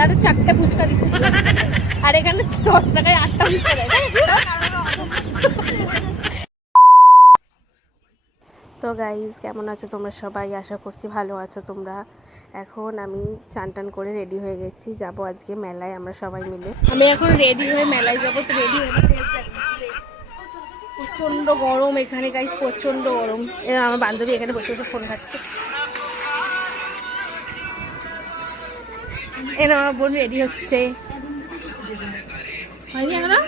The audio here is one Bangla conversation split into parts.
মেলাতে 4টে ফুচকা দিচ্ছিল আর এখানে 10 টাকায় 8টা ফুচকা দেয়। তো গাইজ কেমন আছো তোমরা সবাই? আশা করছি ভালো আছো তোমরা। এখন আমি চান টান করে রেডি হয়ে গেছি, যাব আজকে মেলায় আমরা সবাই মিলে। আমি এখন রেডি হয়ে মেলায় যাবো। তো রেডি হয়ে প্রচণ্ড গরম এখানে গাইজ, প্রচণ্ড গরম। আমার বান্ধবী এখানে বসে বসে ফোন খাচ্ছে। আমার বোন রেডি হচ্ছে। হয়নি এখনো?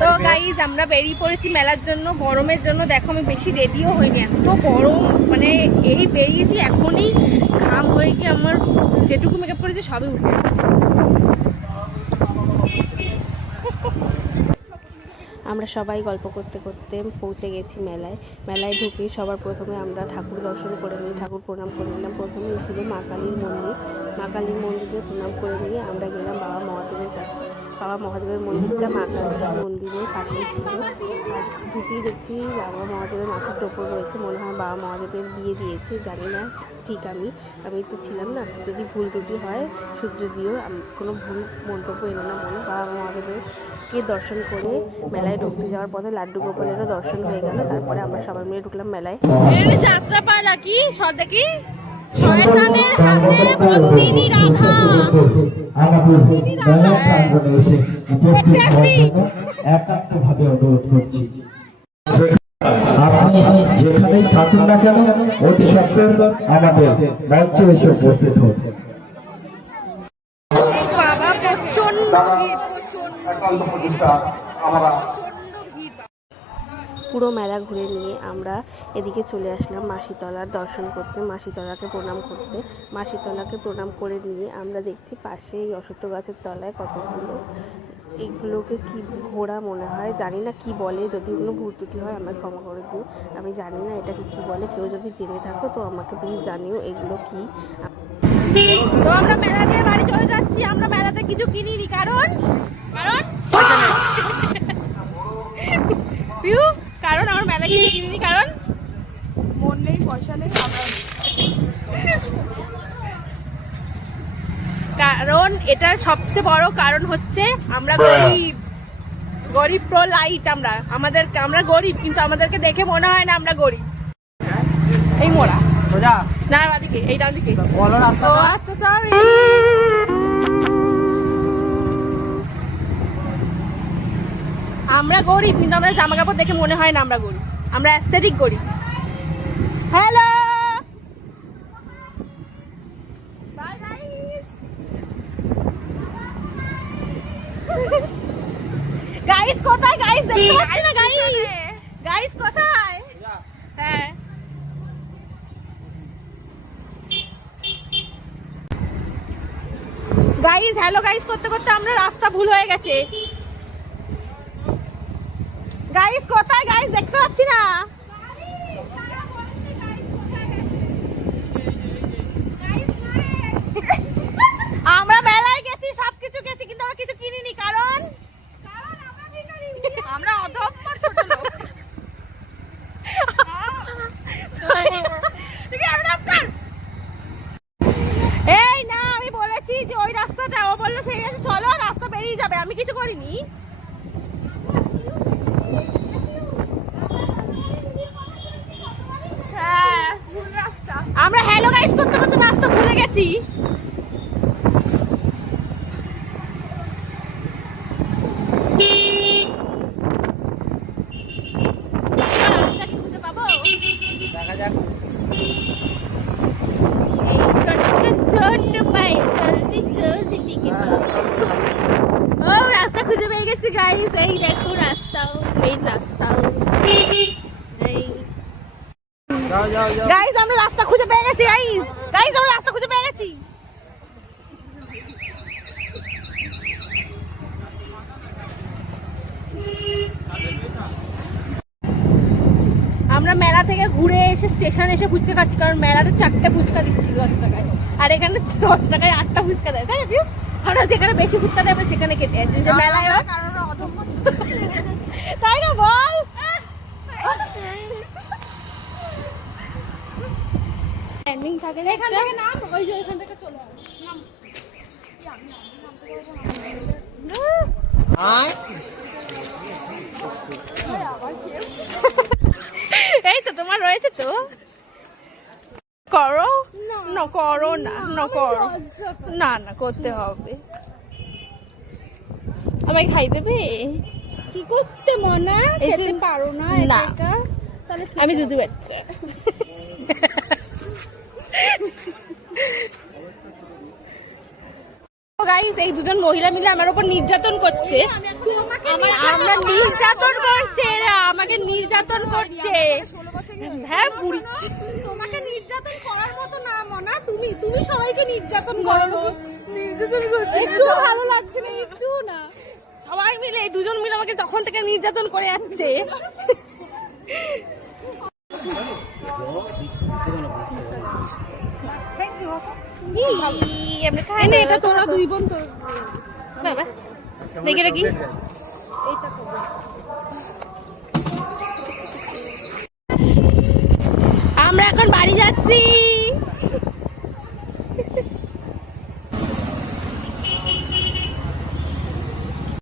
তো গাইজ আমরা বেরিয়ে পড়েছি মেলার জন্য। গরমের জন্য দেখো আমি বেশি রেডিও হইনি, এত গরম। মানে এই বেরিয়েছি এখনই ঘাম হয়ে গিয়ে আমার যেটুকু মেকআপ করেছি সবই উঠে গেছে। আমরা সবাই গল্প করতে করতে পৌঁছে গেছি মেলায়। মেলায় ঢুকে সবার প্রথমে আমরা ঠাকুর দর্শন করে নিই, ঠাকুর প্রণাম করে নিলাম। প্রথমেই ছিল মা কালীর মন্দির। মা কালীর মন্দিরে প্রণাম করে নিয়ে আমরা গেলাম বাবা মহাদেবের কাছে। বাবা মহাদেবের মন্দিরটা মা কালীর মন্দিরের পাশেই ছিল। আর ঢুকেই দেখছি বাবা মহাদেবের মাথার টোপর রয়েছে। মনে হয় বাবা মহাদেবের বিয়ে দিয়েছে, জানি না ঠিক। আমি তো ছিলাম না, যদি ভুল ত্রুটি হয় শুধু দিও, কোনো ভুল মন্তব্য এলো না মনে। বাবা মহাদেবেরকে দর্শন করে মেলায় ঢুকতে যাওয়ার পথে লাড্ডু গোপালেরও দর্শন হয়ে গেল। তারপরে আমরা সবাই মিলে ঢুকলাম মেলায়। যাত্রা পালা কি সব দেখি, শয়তানের হাতে বন্দিনী রাধা। আপনি যেখানেই থাকুন না কেন অতি সত্ত্বর আমাদের মঞ্চে এসে উপস্থিত হন। পুরো মেলা ঘুরে নিয়ে আমরা এদিকে চলে আসলাম মাসিতলার দর্শন করতে, মাসিতলাকে প্রণাম করতে। মাসিতলাকে প্রণাম করে নিয়ে আমরা দেখছি পাশে এই অশ্বত্থ গাছের তলায় কতগুলো, এগুলোকে কি ঘোড়া মনে হয়, জানি না কি বলে। যদি কোনো ভুল ত্রুটি হয় আমাকে ক্ষমা করে দিও, আমি জানি না এটাকে কি বলে। কেউ যদি জেনে থাকো তো আমাকে প্লিজ জানিও এগুলো কি। তো আমরা মেলা দিয়ে বাড়ি চলে যাচ্ছি। আমরা মেলাতে কিছু কিনিনি, কারণ আমার মেলা কিছু কিনিনি, কারণ মন নেই, পয়সা নেই। কারণ এটার সবচেয়ে বড় কারণ হচ্ছে আমরা গরিব প্রো লাইট। আমরা গরিব, কিন্তু আমাদেরকে দেখে মনে হয় না আমরা গরিব। এই মোড়া না দিকে, এই ডান দিকে। আচ্ছা সরি। আমরা গরিব, কিন্তু আমাদের জামা কাপড় দেখে মনে হয় না আমরা গরিব। আমরা অ্যাস্থেটিক গরিব। হ্যালো গাইস, কোথায় গাইস? দেখতে পাচ্ছি না গাইস কোথায়? হ্যাঁ গাইস, হ্যালো গাইস করতে করতে আমরা রাস্তা ভুল হয়ে গেছে। গাইস কোথায়? গাইস দেখতে পাচ্ছি না। আমরা মেলায় গেছি, সবকিছু গেছি, কিন্তু আমরা কিছু কিনিনি। কারণ আমরা অধম্য ছোট লোক। এই না, আমি বলেছি যে ওই রাস্তাটা, ও বললো সেই রাস্তা চলো, রাস্তা বেরিয়ে যাবে। আমি কিছু করিনি। আমরা হ্যালো গাইস করতে করতে রাস্তা ভুলে গেছি। খুঁজে পাবো, দেখা যাক। ও রাস্তা খুঁজে পেয়ে গেছি গাইস। এই দেখো রাস্তাও, মেইন রাস্তাও। গাইস আমরা রাস্তা খুঁজে পেয়ে গেছি। গাইস আমরা রাস্তা খুঁজে পেয়ে গেছি। আমরা মেলা থেকে ঘুরে এসে স্টেশন এসে ফুচকা খাচ্ছি, কারণ মেলাতে 4টে ফুচকা দিচ্ছিল 10 টাকায়, আর এখানে 10 টাকায় 8টা ফুচকা দেয়। তাই না? আমরা যেখানে বেশি ফুচকা দেয় আমরা সেখানে খেতে আসছি। মেলায় তাই না বল? এন্ডিং থাকে না, এখান থেকে নাম, ওই যে ওইখান থেকে চলে আয়। এই তো তোমার রয়েছে তো, করো না, করো না, না করো না, না করতে হবে। আমায় খাই দেবে? কি করতে মনা, খেতে পারো না না। একা? তাহলে আমি দুধু বাচ্চা। গাইস, এই দুজন মহিলা মিলে আমার উপর নির্যাতন করছে। আমরা নির্যাতন করছে, এরা আমাকে নির্যাতন করছে। হ্যাঁ বুড়ি, তোমাকে নির্যাতন করার মতো না মনা, তুমি সবাইকে নির্যাতন করো। নির্যাতন করছে, একটু ভালো লাগছে না, একটু না। সবাই মিলে, এই দুজন মিলে আমাকে তখন থেকে নির্যাতন করে যাচ্ছে। আমরা খাই না, এটা তোরা দুই বোন তোর। বাবা দেখে রাখি। আমরা এখন বাড়ি যাচ্ছি।